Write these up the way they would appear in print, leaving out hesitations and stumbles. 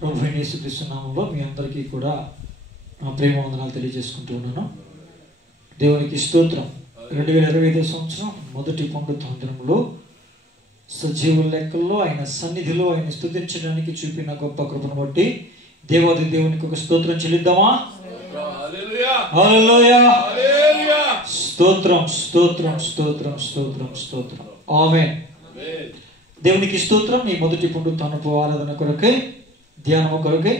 ప్రభువైన యేసుక్రీస్తు నామములో మీ అందరికీ కూడా నా ప్రేమ వందనాలు తెలియజేసుకుంటూ ఉన్నాను. దేవునికి స్తోత్రం. 2025 సంవత్సరం మొదటి పునరుత్థానంలో సజీవుల లెక్కల్లో ఆయన సన్నిధిలో ఆయన స్తుతించడానికి చూపిన గొప్ప కృపను బట్టి దేవాది దేవునికి ఒక స్తోత్రం చెల్లిద్దామా? హల్లెలూయా, స్తోత్రం స్తోత్రం స్తోత్రం స్తోత్రం స్తోత్రం. ఆమేన్. దేవునికి స్తోత్రం. ఈ మొదటి పునరుత్థానపు ఆరాధన కొరకై, ధ్యానము కొరకై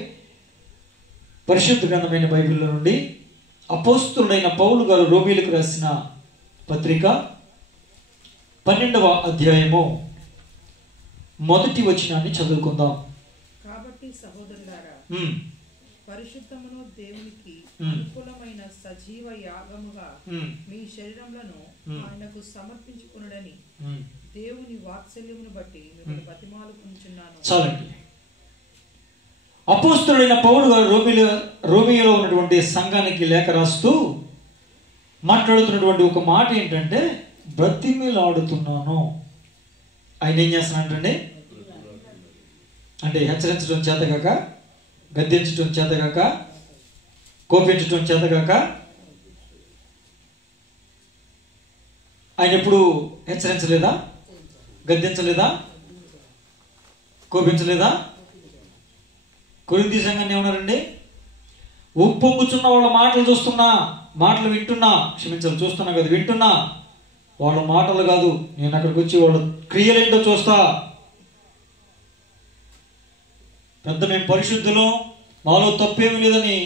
పరిశుద్ధ గ్రంథమైన బైబిల్లో నుండి అపోస్తలుడైన పౌలు గారు రోమీయులకు రాసిన పత్రిక 12వ అధ్యాయము మొదటి వచనాన్ని చదువుకుందాం. కాబట్టి సహోదరులారా, పరిశుద్ధమును దేవునికి అనుకూలమైన సజీవ యాగముగా మీ శరీరములను ఆయనకు సమర్పించుకొనుడని దేవుని వాత్సల్యమును బట్టి మిమ్మల్ని బతిమాలుకొనుచున్నాను. చాలండి. అపోస్తలుడైన పౌలు గారు రోమియోలో ఉన్నటువంటి సంఘానికి లేఖ రాస్తూ మాట్లాడుతున్నటువంటి ఒక మాట ఏంటంటే, బ్రతిమిలాడుతున్నాను. ఆయన ఏం చేస్తున్నాడంటే, అంటే హెచ్చరించడం చేతగాక, గద్దించడం చేతగాక, కోపించడం చేతగాక, ఆయన ఎప్పుడు హెచ్చరించలేదా, గద్దించలేదా, కోపించలేదా? కొరింథీ సంఘాన్ని ఏమన్నారండి? ఉప్పొంగుచున్న వాళ్ళ మాటలు చూస్తున్నా, మాటలు వింటున్నా, క్షమించాలి, చూస్తున్నా కదా, వింటున్నా, వాళ్ళ మాటలు కాదు, నేను అక్కడికి వచ్చి వాళ్ళ క్రియలేంటో చూస్తా. పెద్ద మేము పరిశుద్ధులు, మాలో తప్పేమీ లేదని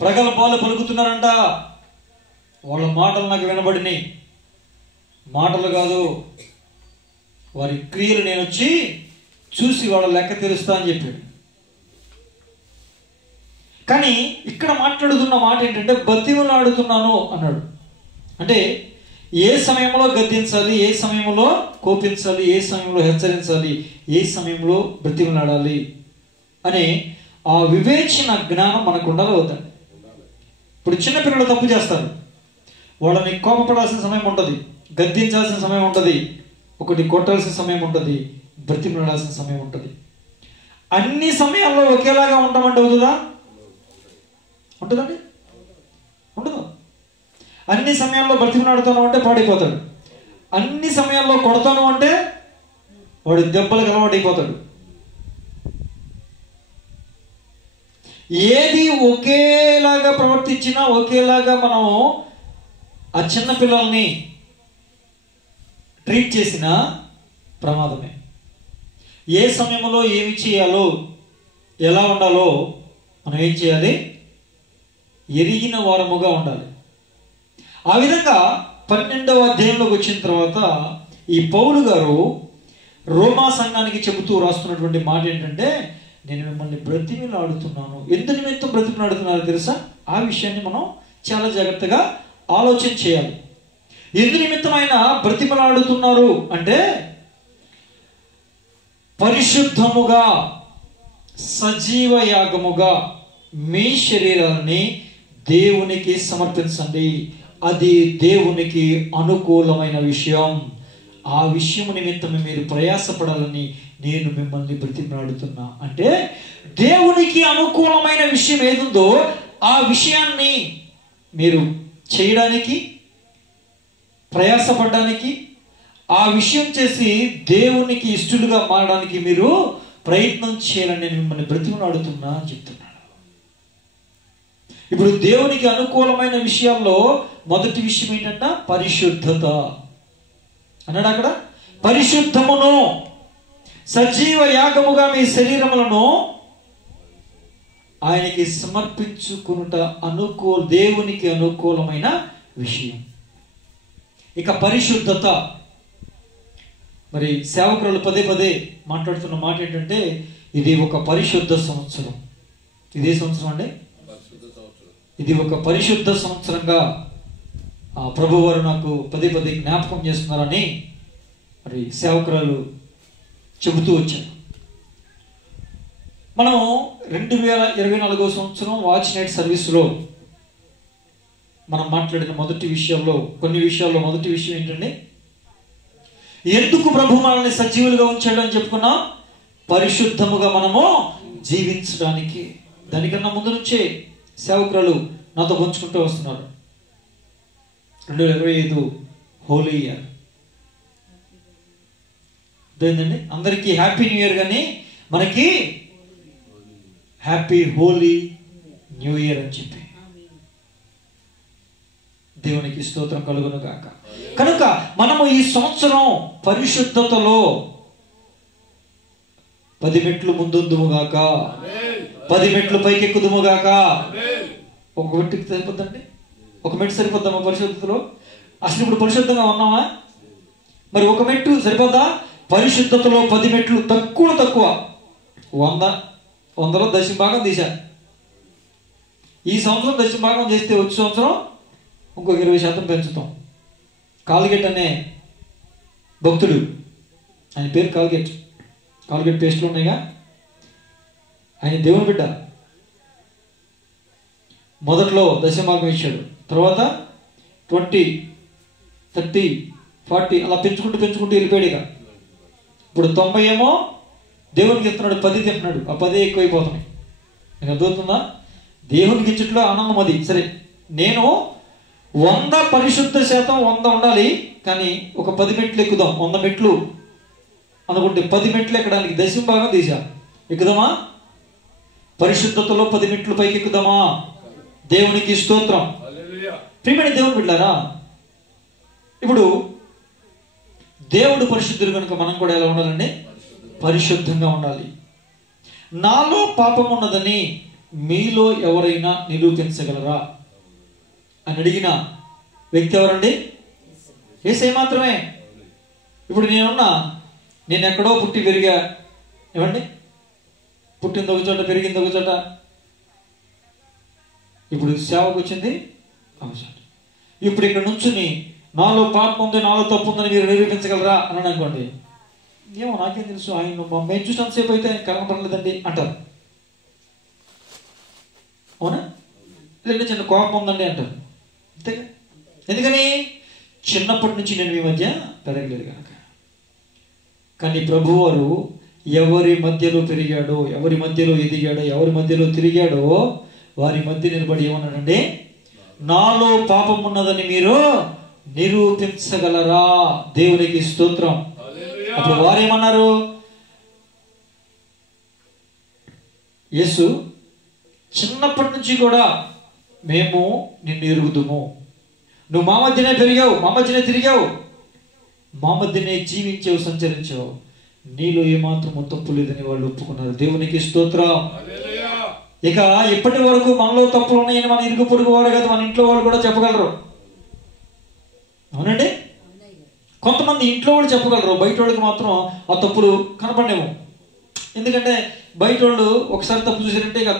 ప్రగల్భాలు పలుకుతున్నారంట. వాళ్ళ మాటలు నాకు వినబడినాయి, మాటలు కాదు, వారి క్రియలు నేను వచ్చి చూసి వాళ్ళ లెక్క తెలుస్తా అని చెప్పాడు. కానీ ఇక్కడ మాట్లాడుతున్న మాట ఏంటంటే, బతిమలాడుతున్నాను అన్నాడు. అంటే ఏ సమయంలో గద్దించాలి, ఏ సమయంలో కోపించాలి, ఏ సమయంలో హెచ్చరించాలి, ఏ సమయంలో బ్రతిమలాడాలి అనే ఆ వివేచన జ్ఞానం మనకు ఉండాలి, వద్దండి. ఇప్పుడు చిన్నపిల్లలు తప్పు చేస్తారు, వాళ్ళని కోపపడాల్సిన సమయం ఉంటుంది, గద్దించాల్సిన సమయం ఉంటుంది, ఒకటి కొట్టాల్సిన సమయం ఉంటుంది, బ్రతిమలాడాల్సిన సమయం ఉంటుంది. అన్ని సమయాల్లో ఒకేలాగా ఉంటామంటే అవుతుందా? ఉంటుందండి? ఉండదు. అన్ని సమయాల్లో బ్రతిమలాడుతాను అంటే పాడైపోతాడు, అన్ని సమయాల్లో కొడతాను అంటే వాడు దెబ్బలకు అలవాటైపోతాడు. ఏది ఒకేలాగా ప్రవర్తించినా, ఒకేలాగా మనం ఆ చిన్న పిల్లల్ని ట్రీట్ చేసినా ప్రమాదమే. ఏ సమయంలో ఏమి చేయాలో, ఎలా ఉండాలో మనం ఏం చేయాలి? ఎరిగిన వారముగా ఉండాలి. ఆ విధంగా 12వ అధ్యాయంలోకి వచ్చిన తర్వాత ఈ పౌలు గారు రోమా సంఘానికి చెబుతూ రాస్తున్నటువంటి మాట ఏంటంటే, నేను మిమ్మల్ని బ్రతిమిలాడుతున్నాను. ఎందు నిమిత్తం బ్రతిమిలాడుతున్నారో తెలుసా? ఆ విషయాన్ని మనం చాలా జాగ్రత్తగా ఆలోచన చేయాలి. ఎందు నిమిత్తం ఆయన బ్రతిమలాడుతున్నారు అంటే, పరిశుద్ధముగా సజీవ యాగముగా మీ శరీరాన్ని దేవునికి సమర్పించండి, అది దేవునికి అనుకూలమైన విషయం. ఆ విషయం నిమిత్తమే మీరు ప్రయాసపడాలని నేను మిమ్మల్ని బ్రతిమలాడుతున్నా. అంటే దేవునికి అనుకూలమైన విషయం ఏదుందో ఆ విషయాన్ని మీరు చేయడానికి, ప్రయాసపడడానికి, ఆ విషయం చేసి దేవునికి ఇష్టలుగా మారడానికి మీరు ప్రయత్నం చేయాలని నేను మిమ్మల్ని బ్రతిమలాడుతున్నా అని చెప్తున్నాను. ఇప్పుడు దేవునికి అనుకూలమైన విషయాల్లో మొదటి విషయం ఏంటంట? పరిశుద్ధత అన్నాడు అక్కడ. పరిశుద్ధమును సజీవ యాగముగా మీ శరీరములను ఆయనకి సమర్పించుకునుట దేవునికి అనుకూలమైన విషయం. ఇక పరిశుద్ధత, మరి సేవకులు పదే పదే మాట్లాడుతున్న మాట ఏంటంటే, ఇది ఒక పరిశుద్ధ సంవత్సరం. ఇదే సంవత్సరం అండి, ఇది ఒక పరిశుద్ధ సంవత్సరంగా ప్రభువారు నాకు పదే పదే జ్ఞాపకం చేస్తున్నారని మరి సేవకురాలు చెబుతూ వచ్చారు. మనం 2024 సంవత్సరం వాచ్ నైట్ సర్వీస్లో మనం మాట్లాడిన మొదటి విషయాల్లో, కొన్ని విషయాల్లో మొదటి విషయం ఏంటండి? ఎందుకు ప్రభు మనల్ని సజీవులుగా ఉంచాడని చెప్పుకున్నాం? పరిశుద్ధముగా మనము జీవించడానికి. దానికన్నా ముందు నుంచే సేవకురాలు నాతో పంచుకుంటూ వస్తున్నారు. 2025 హోలీ ఇయర్ ఏంటండి, అందరికీ హ్యాపీ న్యూ ఇయర్, కానీ మనకి హ్యాపీ హోలీ న్యూ ఇయర్ అని చెప్పి దేవునికి స్తోత్రం కలుగును గాక. కనుక మనము ఈ సంవత్సరం పరిశుద్ధతలో 10 మెట్లు ముందుందుము గాక, 10 మెట్లు పైకెక్కుదుము గాక. ఒక మెట్టుకి సరిపోద్దండి? ఒక మెట్టు సరిపోద్దామా పరిశుద్ధతలో? అసలు ఇప్పుడు పరిశుద్ధంగా ఉన్నామా? మరి ఒక మెట్టు సరిపోద్దా? పరిశుద్ధతలో 10 మెట్లు తక్కువ 100లో దశమ భాగం తీశా. ఈ సంవత్సరం దశమ భాగం చేస్తే వచ్చే సంవత్సరం ఇంకొక 20% పెంచుతాం. కాల్గేట్ అనే భక్తుడు, ఆయన పేరు కాల్గేట్ పేస్ట్లు ఉన్నాయిగా, ఆయన దేవుని బిడ్డ. మొదట్లో దశమ భాగం ఇచ్చాడు, తర్వాత 20, 30, 40 అలా పెంచుకుంటూ వెళ్ళిపోయాడు. ఇక ఇప్పుడు 90 ఏమో దేవునికి ఇస్తున్నాడు, 10 తింటున్నాడు. ఆ 10 ఎక్కువైపోతున్నాయి. నాకు అర్థమవుతుందా? దేవునికి ఇచ్చట్లో ఆనందం అది. సరే, నేను 100 పరిశుద్ధ శాతం 100 ఉండాలి, కానీ ఒక 10 మెట్లు ఎక్కుదాం. 100 మెట్లు అనుకుంటే 10 మెట్లు ఎక్కడానికి దశమ భాగం తీసా. ఎక్కుదామా? పరిశుద్ధతలో 10 మెట్లు పైకి ఎక్కుదామా? దేవునికి స్తోత్రం. ప్రియమైన దేవుని బిడ్డలారా, ఇప్పుడు దేవుడు పరిశుద్ధుడు కనుక మనం కూడా ఎలా ఉండాలండి? పరిశుద్ధంగా ఉండాలి. నాలో పాపం ఉన్నదని మీలో ఎవరైనా నిరూపించగలరా అని అడిగిన వ్యక్తి ఎవరండి? యేసయ్య మాత్రమే. ఇప్పుడు నేను ఎక్కడో పుట్టి పెరిగా, ఏమండి, పుట్టింది ఒక చోట, పెరిగింది ఒక చోట, ఇప్పుడు సేవకు వచ్చింది ఒక చోట. ఇప్పుడు ఇక్కడ నుంచుని నాలో పాపం ఉంది, నాలో తప్పు ఉందని మీరు నిరూపించగలరా అని అనుకోండి, ఏమో నాకేం తెలుసు, ఆయన మేము చూసినంతసేపు అయితే ఆయన కనపడలేదండి అంటారు. అవునా? లేదంటే చిన్న కోపం ఉందండి అంటారు. అంతేగా? ఎందుకని? చిన్నప్పటి నుంచి నేను మీ మధ్య పెరగలేదు కనుక. కానీ ప్రభువారు ఎవరి మధ్యలో పెరిగాడో, ఎవరి మధ్యలో ఎదిగాడో, ఎవరి మధ్యలో తిరిగాడో వారి మధ్య నిలబడి ఏమన్నాడండి? నాలో పాపం ఉన్నదని మీరు నిరూపించగలరా? దేవునికి స్తోత్రం. అప్పుడు వారేమన్నారు? యేసు చిన్నప్పటి నుంచి కూడా మేము నిన్ను ఎరుగుదుము, నువ్వు మా మధ్యనే పెరిగావు, మా మధ్యనే తిరిగావు, మా మధ్యనే జీవించావు, సంచరించావు, నీలో ఏమాత్రం తప్పు లేదని వాళ్ళు ఒప్పుకున్నారు. దేవునికి స్తోత్రం. ఇక ఇప్పటి వరకు మనలో తప్పులు ఉన్నాయని మన ఇరుగు పొరుగు వారు కదా, మన ఇంట్లో వాళ్ళు కూడా చెప్పగలరు. అవునండి? కొంతమంది ఇంట్లో వాళ్ళు చెప్పగలరు, బయట వాళ్ళకి మాత్రం ఆ తప్పులు కనపడలేము. ఎందుకంటే బయట వాళ్ళు ఒకసారి తప్పు చూసారంటే ఇక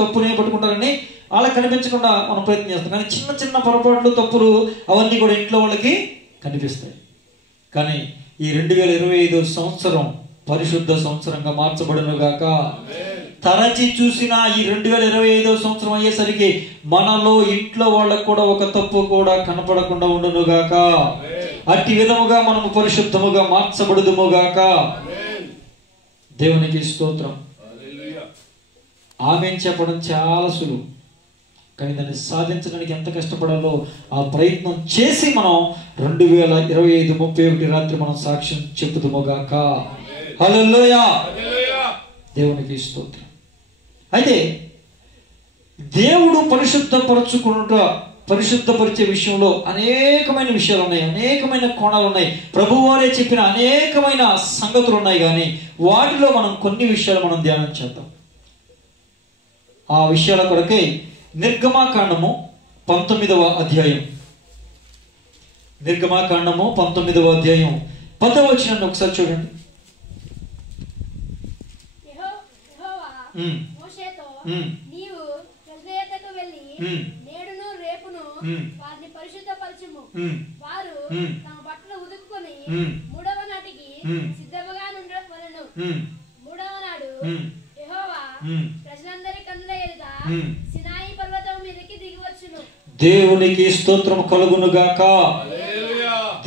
తప్పునే పట్టుకుంటారని వాళ్ళకి కనిపించకుండా మనం ప్రయత్నం చేస్తాం. కానీ చిన్న చిన్న పొరపాట్లు, తప్పులు అవన్నీ కూడా ఇంట్లో వాళ్ళకి కనిపిస్తాయి. కానీ ఈ 2025 సంవత్సరం పరిశుద్ధ సంవత్సరంగా మార్చబడును గాక. తరచి చూసిన ఈ 2025 సంవత్సరం అయ్యేసరికి మనలో ఇంట్లో వాళ్ళకు కూడా ఒక తప్పు కూడా కనపడకుండా ఉండును గాక. అట్టి విధముగా మనము పరిశుద్ధముగా మార్చబడుదుము గాక. దేవునికి స్తోత్రం. ఆమేన్ చెప్పడం చాలా సులువు, కానీ దాన్ని సాధించడానికి ఎంత కష్టపడాలో ఆ ప్రయత్నం చేసి మనం 2025 31 రాత్రి మనం సాక్ష్యం చెప్పుదుము గాక. హల్లెలూయా. దేవునికి స్తోత్రం. అయితే దేవుడు పరిశుద్ధపరిచే విషయంలో అనేకమైన విషయాలు ఉన్నాయి, అనేకమైన కోణాలు ఉన్నాయి. ప్రభువారే చెప్పిన అనేకమైన సంగతులు ఉన్నాయి. కానీ వాటిలో మనం కొన్ని విషయాలు మనం ధ్యానం చేద్దాం. ఆ విషయాల కొరకే నిర్గమాకాండము 19వ అధ్యాయం, నిర్గమాకాండము 19వ అధ్యాయం 10వ వచనాన్ని ఒకసారి చూడండి. నీవు ప్రజలకు వెళ్ళి నేడును రేపును వారిని పరిశుద్ధపరచుము. వారు తమ బట్టలు ఉదుకుని 3వ నాటికి సిద్ధముగా నుండవలెను. 3వ నాడు యెహోవా ప్రజలందరి కన్నుల ఎదుట సినాయి పర్వతం మీదకి దిగివచ్చును. దేవునికి స్తోత్రం కలుగును గాక.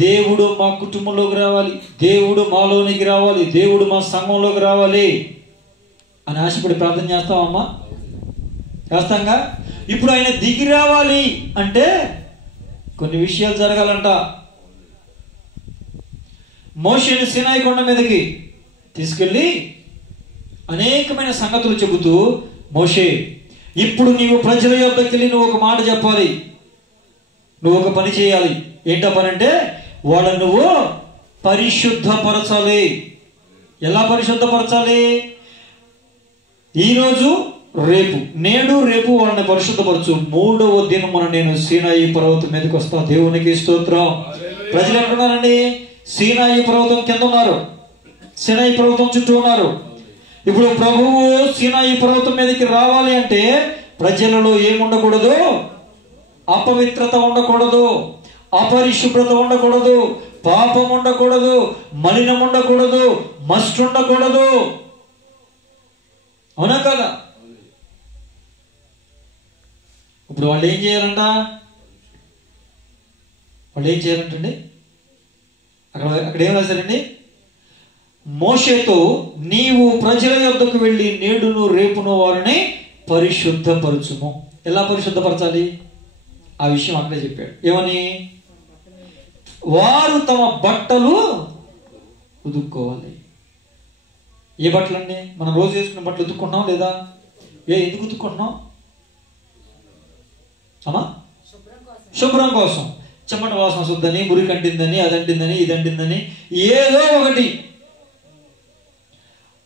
దేవుడు మా కుటుంబంలోకి రావాలి, దేవుడు మాలోనికి రావాలి, దేవుడు మా సంఘంలోకి రావాలి. అని ఆశపడి ప్రార్థన చేస్తామమ్మా? చేస్తాంగా? ఇప్పుడు ఆయన దిగి రావాలి అంటే కొన్ని విషయాలు జరగాలంట. మోషేని సీనాయి కొండ మీదకి తీసుకెళ్ళి అనేకమైన సంగతులు చెబుతూ, మోషే ఇప్పుడు నీవు ప్రజల యొద్దకు వెళ్ళి నువ్వు ఒక మాట చెప్పాలి, నువ్వు ఒక పని చేయాలి. ఏంటో పని అంటే వాళ్ళని నువ్వు పరిశుద్ధపరచాలి. ఎలా పరిశుద్ధపరచాలి? ఈరోజు రేపు, నేడు రేపు వాళ్ళని పరిశుద్ధపరచు. 3వ దినమున నేను సీనాయి పర్వతం మీదకి వస్తా. దేవునికి స్తోత్రం. ప్రజలు ఎక్కడున్నారండి? సీనాయి పర్వతం కింద ఉన్నారు, సీనాయి పర్వతం చుట్టూ ఉన్నారు. ఇప్పుడు ప్రభువు సీనాయి పర్వతం మీదకి రావాలి అంటే ప్రజలలో ఏముండకూడదు? అపవిత్రత ఉండకూడదు, అపరిశుభ్రత ఉండకూడదు, పాపం ఉండకూడదు, మలినం ఉండకూడదు, మస్ట్ ఉండకూడదు. అవునా కదా? ఇప్పుడు వాళ్ళు ఏం చేయాలంట? వాళ్ళు ఏం చేయాలంటండి? అక్కడ ఏం రాశారండి? మోషేతో నీవు ప్రజల యొద్దకు వెళ్ళి నేడును రేపును వారిని పరిశుద్ధపరచుము. ఎలా పరిశుద్ధపరచాలి? ఆ విషయం అక్కడే చెప్పాడు. ఏమని? వారు తమ బట్టలు ఉతుక్కోవాలి. ఏ బట్టలు అండి? మనం రోజు వేసుకున్న బట్టలు ఉతుక్కుంటున్నాం లేదా? ఎందుకు ఉతుక్కుంటున్నాం అమ్మా? శుభ్రం కోసం. చెమట వాసన వస్తుందని, మురికి అంటిందని, అదంటిందని, ఇదంటిందని, ఏదో ఒకటి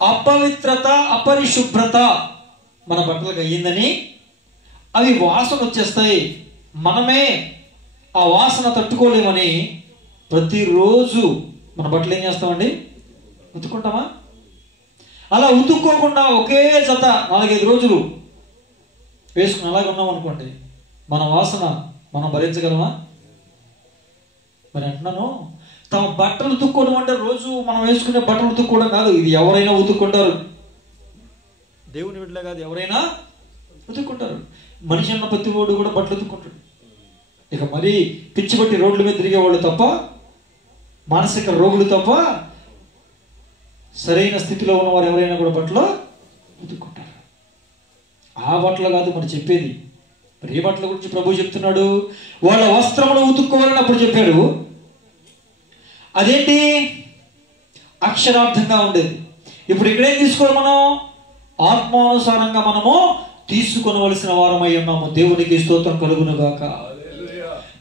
అపవిత్రత, అపరిశుభ్రత మన బట్టలకు అయ్యిందని అవి వాసన వచ్చేస్తాయి. మనమే ఆ వాసన తట్టుకోలేమని ప్రతిరోజు మన బట్టలు ఏం చేస్తామండి? ఉతుక్కుంటామా? అలా ఉతుక్కోకుండా ఒకే జత 4-5 రోజులు వేసుకుని అలాగే ఉన్నాం అనుకోండి, మన వాసన మనం భరించగలమా? మరి అంటున్నాను, తమ బట్టలు ఉతుక్కోవడం అంటే రోజు మనం వేసుకునే బట్టలు ఉతుక్కోవడం కాదు. ఇది ఎవరైనా ఉతుక్కుంటారు, దేవుని బిడ్డలే కాదు, ఎవరైనా ఉతుక్కుంటారు. మనిషి అన్న ప్రతి వాడు కూడా బట్టలు ఉతుక్కుంటాడు. ఇక మరీ పిచ్చి పట్టి రోడ్ల మీద తిరిగేవాళ్ళు తప్ప, మానసిక రోగులు తప్ప, సరైన స్థితిలో ఉన్నవారు ఎవరైనా కూడా బట్టలు ఉతుక్కుంటారు. ఆ బట్టలు కాదు మరి చెప్పేది. మరి ఏ బట్టల గురించి ప్రభు చెప్తున్నాడు? వాళ్ళ వస్త్రములు ఉతుక్కోవాలని అప్పుడు చెప్పాడు. అదేంటి? అక్షరార్థంగా ఉండేది. ఇప్పుడు ఇక్కడేం తీసుకోవాలి? మనం ఆత్మానుసారంగా మనము తీసుకొనవలసిన వారమై ఉన్నాము. దేవునికి స్తోత్రం కలుగును గాక.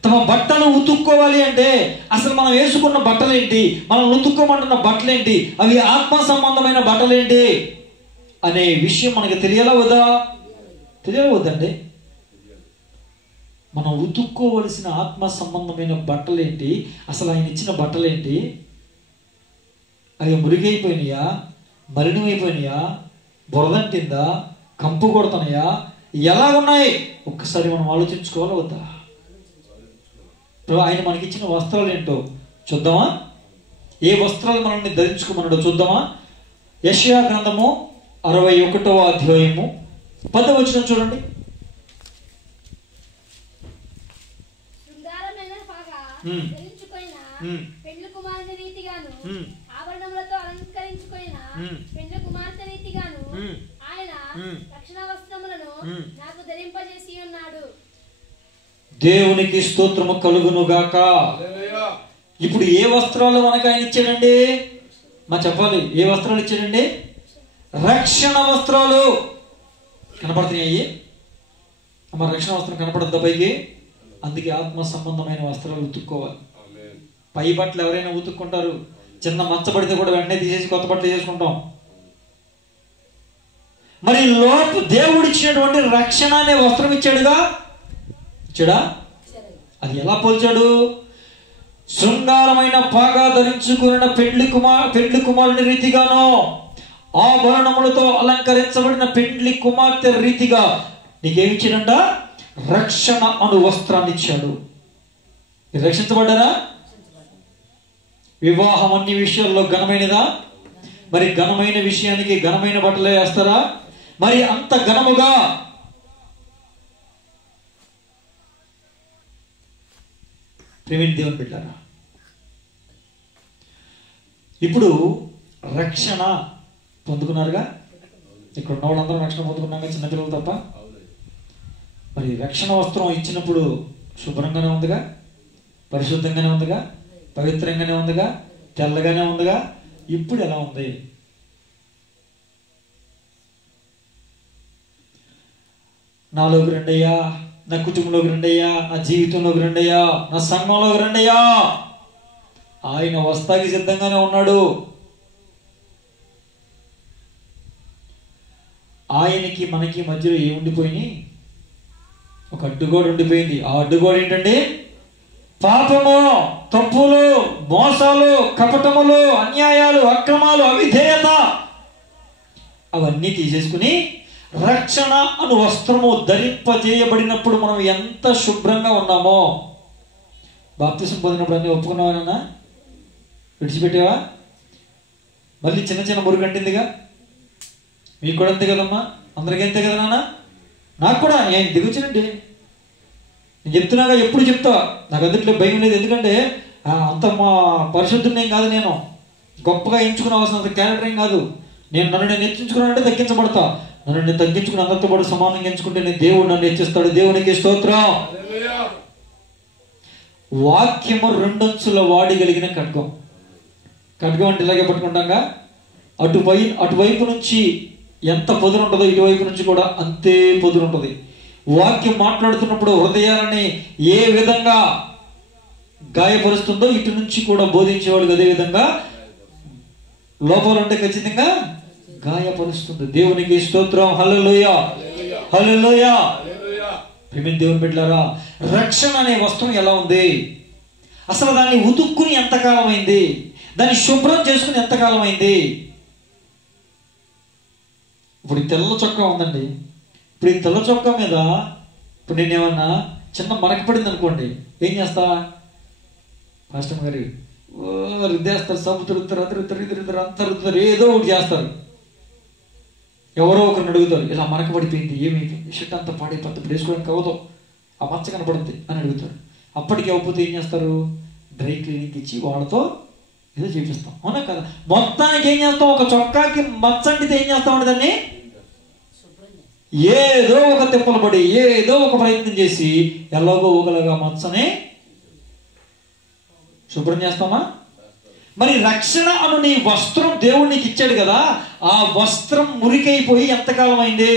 తమ బట్టలు ఉతుక్కోవాలి అంటే అసలు మనం వేసుకున్న బట్టలేంటి, మనం ఉతుక్కోమంటున్న బట్టలేంటి, అవి ఆత్మ సంబంధమైన బట్టలేంటి అనే విషయం మనకి తెలియాలా వద్దా? తెలియాలా వద్దండి? మనం ఉతుక్కోవలసిన ఆత్మ సంబంధమైన బట్టలేంటి, అసలు ఆయన ఇచ్చిన బట్టలేంటి, అవి మురిగైపోయినాయా, మలినమైపోయినాయా, బురదంటిందా, కంపు కొడుతున్నాయా, ఎలా ఉన్నాయి ఒక్కసారి మనం ఆలోచించుకోవాలా వద్దా? ఆయన మనకిచ్చిన వస్త్రాలు ఏంటో చూద్దామా? ఏ వస్త్రాలు మనల్ని ధరించుకోమన్నాడో చూద్దామా? యెషయా గ్రంథము 61వ అధ్యాయము 10వ వచనం చూడండి. పెండ్లి కుమార్తె రీతిగాను ఆభరణములతో అలంకరించుకొనిన పెండ్లి కుమార్తె రీతిగాను ఆయన రక్షణ వస్త్రములను నాకు ధరింపజేసి ఉన్నాడు. దేవునికి స్తోత్రము కలుగును గాక. ఇప్పుడు ఏ వస్త్రాలు మనకు ఆయన ఇచ్చాడండి? చెప్పాలి, ఏ వస్త్రాలు ఇచ్చాడండి? రక్షణ వస్త్రాలు. కనపడుతున్నాయి? మరి రక్షణ వస్త్రం కనపడద్దా పైకి? అందుకే ఆత్మ సంబంధమైన వస్త్రాలు ఉతుక్కోవాలి. పై బట్టలు ఎవరైనా ఉతుక్కుంటారు, చిన్న మచ్చబడితే కూడా వెంటనే తీసేసి కొత్త బట్టలు చేసుకుంటాం. మరి లోపు దేవుడు ఇచ్చినటువంటి రక్షణ అనే వస్త్రం ఇచ్చాడుగా, ఇచ్చాడా? అది ఎలా పోల్చాడు? శృంగారమైన పాగా ధరించుకున్న పెండ్లి కుమారుని రీతిగాను, ఆభరణములతో అలంకరించబడిన పెండ్లి కుమార్తె రీతిగా నీకేమిచ్చాడంట? రక్షణ అను వస్త్రాన్ని ఇచ్చాడు. రక్షించబడ్డారా? వివాహం అన్ని విషయాల్లో ఘనమైనదా? మరి ఘనమైన విషయానికి ఘనమైన బట్టలే వేస్తారా? మరి అంత ఘనముగా ప్రేమిని దేవుని బిడ్డారా, ఇప్పుడు రక్షణ పొందుకున్నారుగా, ఇక్కడ ఉన్న వాళ్ళందరూ రక్షణ పొందుకున్నాక చిన్నపిల్లలు తప్ప. మరి రక్షణ వస్త్రం ఇచ్చినప్పుడు శుభ్రంగానే ఉందిగా, పరిశుద్ధంగానే ఉందిగా, పవిత్రంగానే ఉందిగా, తెల్లగానే ఉందిగా. ఇప్పుడు ఎలా ఉంది? నాలోకి రండయ్యా, నా కుటుంబంలోకి రండయ్యా, నా జీవితంలోకి రండయ్యా, నా సంఘంలోకి రండయ్యా. ఆయన వస్తాకి సిద్ధంగానే ఉన్నాడు. ఆయనకి మనకి మధ్యలో ఏముండిపోయినాయి? ఒక అడ్డుగోడ ఉండిపోయింది. ఆ అడ్డుగోడ ఏంటండి? పాపము, తప్పులు, మోసాలు, కపటములు, అన్యాయాలు, అక్రమాలు, అవిధేయత. అవన్నీ తీసేసుకుని రక్షణ అను వస్త్రము ధరింపజేయబడినప్పుడు మనం ఎంత శుభ్రంగా ఉన్నామో. బాప్తిసం పొందినప్పుడు అన్నీ ఒప్పుకున్నావానన్నా? విడిచిపెట్టావా? మళ్ళీ చిన్న చిన్న మురుగు అంటిందిగా. మీకు కూడా అంతే కదమ్మా, అందరికీ అంతే కదా నాన్న? నాకు కూడా నేను దిగొచ్చినండి. నేను చెప్తున్నాగా, ఎప్పుడు చెప్తా. నాకు అందుట్లో భయం లేదు. ఎందుకంటే అంత మా పరిశుద్ధుని ఏం కాదు, నేను గొప్పగా ఎంచుకునే అవసరం క్యారెక్టర్ ఏం కాదు. నన్ను నేను హెచ్చించుకున్నానంటే తగ్గించబడతా. నన్ను నేను తగ్గించుకుని అందరితో పాటు సమానంగా ఎంచుకుంటే నేను దేవుడు నన్ను హెచ్చిస్తాడు. దేవునికి స్తోత్రం. వాక్యము రెండంచుల వాడగలిగిన ఖడ్గం. ఖడ్గం అంటే ఇలాగే పట్టుకుంటాగా, అటువైపు నుంచి ఎంత పొదురు ఉంటుందో ఇటువైపు నుంచి కూడా అంతే పొదురు ఉంటుంది. వాక్యం మాట్లాడుతున్నప్పుడు హృదయాలని ఏ విధంగా గాయపరుస్తుందో ఇటు నుంచి కూడా బోధించేవాడు అదే విధంగా లోపాలు ఉంటే ఖచ్చితంగా గాయపరుస్తుంది. దేవునికి స్తోత్రం. హల్లెలూయా, హల్లెలూయా. ప్రియమైన దేవుని బిడ్డలారా, రక్షణ అనే వస్త్రం ఎలా ఉంది? అసలు దాన్ని ఉతుక్కుని ఎంతకాలం అయింది? దాన్ని శుభ్రం చేసుకుని ఎంతకాలం అయింది? ఇప్పుడు తెల్ల చొక్కా ఉందండి. ఇప్పుడు ఈ తెల్ల చొక్కా మీద ఇప్పుడు నేనేమన్నా చిన్న మరక పడింది అనుకోండి, ఏం చేస్తా? పాస్టర్ గారు రుద్దేస్తారు, సబ్బు తిరుగుతారు, ఇద్దరు అంతా రుద్దుతారు, ఏదో ఒకటి చేస్తారు. ఎవరో ఒకరిని అడుగుతారు, ఇలా మరక పడిపోయింది, ఏమైపోయింది, షర్ట్ అంతా పాడైపోతుంది, ఇప్పుడు వేసుకోవడానికి అవదో, ఆ మచ్చ కనపడుతుంది అని అడుగుతారు. అప్పటికి అవ్వకపోతే ఏం చేస్తారు? డ్రై క్లీనింగ్ ఇచ్చి వాళ్ళతో ఏదో చేపిస్తాం. అవునా కదా? మొత్తానికి ఏం చేస్తాం? ఒక చొక్కాకి మచ్చ అంటితే ఏం చేస్తామండి? దాన్ని ఏదో ఒక తిప్పలు పడి ఏదో ఒక ప్రయత్నం చేసి ఎలాగో ఒకలాగా మచ్చని శుభ్రం చేస్తామా? మరి రక్షణ అను నీ వస్త్రం దేవుడు నీకు ఇచ్చాడు కదా, ఆ వస్త్రం మురికైపోయి ఎంతకాలం అయింది?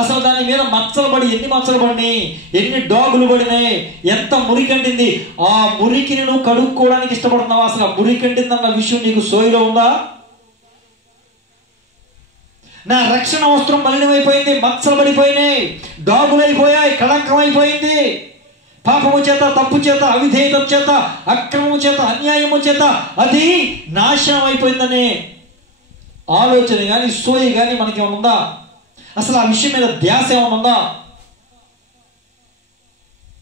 అసలు దాని మీద మచ్చలు పడి ఎన్ని మచ్చలు పడినాయి, ఎన్ని డాగులు పడినాయి, ఎంత మురికంటింది? ఆ మురికిని నువ్వు కడుక్కోవడానికి ఇష్టపడుతున్నావా? అసలు ఆ మురికంటిందన్న విషయం నీకు సోయిలో ఉందా? నా రక్షణ వస్త్రం మలినమైపోయింది, మచ్చలు పడిపోయినాయి, డాగులైపోయాయి, కళంకమైపోయింది. పాపము చేత, తప్పు చేత, అవిధేయత చేత, అక్రమము చేత, అన్యాయము చేత అది నాశనం అయిపోయిందనే ఆలోచన కానీ సోయి కానీ మనకి ఏమైనా ఉందా? అసలు ఆ విషయం మీద ధ్యాస ఏమైనా ఉందా?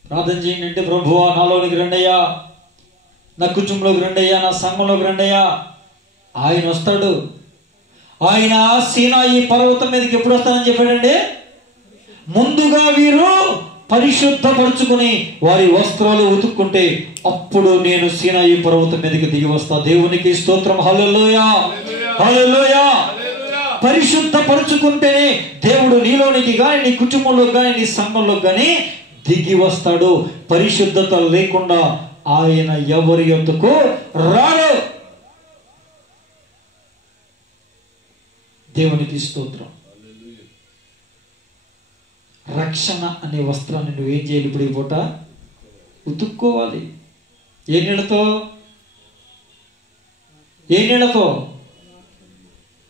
ప్రార్థన చేయండి. అంటే ప్రభువా నాలోనికి రండయ్యా, నా కుటుంబంలోకి రండయ్యా, నా సంఘంలోకి రండయ్యా. ఆయన వస్తాడు. ఆయన సీనాయి పర్వతం మీదకి ఎప్పుడు వస్తానని చెప్పాడండి? ముందుగా వీరు పరిశుద్ధపరుచుకుని వారి వస్త్రాలు ఉతుక్కుంటే అప్పుడు నేను సీనాయి పర్వతం మీదకి దిగి వస్తా. దేవునికి స్తోత్రం. హల్లెలూయా, హల్లెలూయా. పరిశుద్ధపరుచుకుంటేనే దేవుడు నీలోనికి కానీ, నీ కుటుంబంలో కానీ, నీ సంఘంలో కానీ దిగి వస్తాడు. పరిశుద్ధత లేకుండా ఆయన ఎవరి యొద్దకు రాడు. దేవునికి స్తోత్రం. రక్షణ అనే వస్త్రాన్ని నువ్వు ఏం చేయాలి? ఇప్పుడు ఈ పూట ఉతుక్కోవాలి. ఏ నీళ్ళతో? ఏ నీళ్ళతో?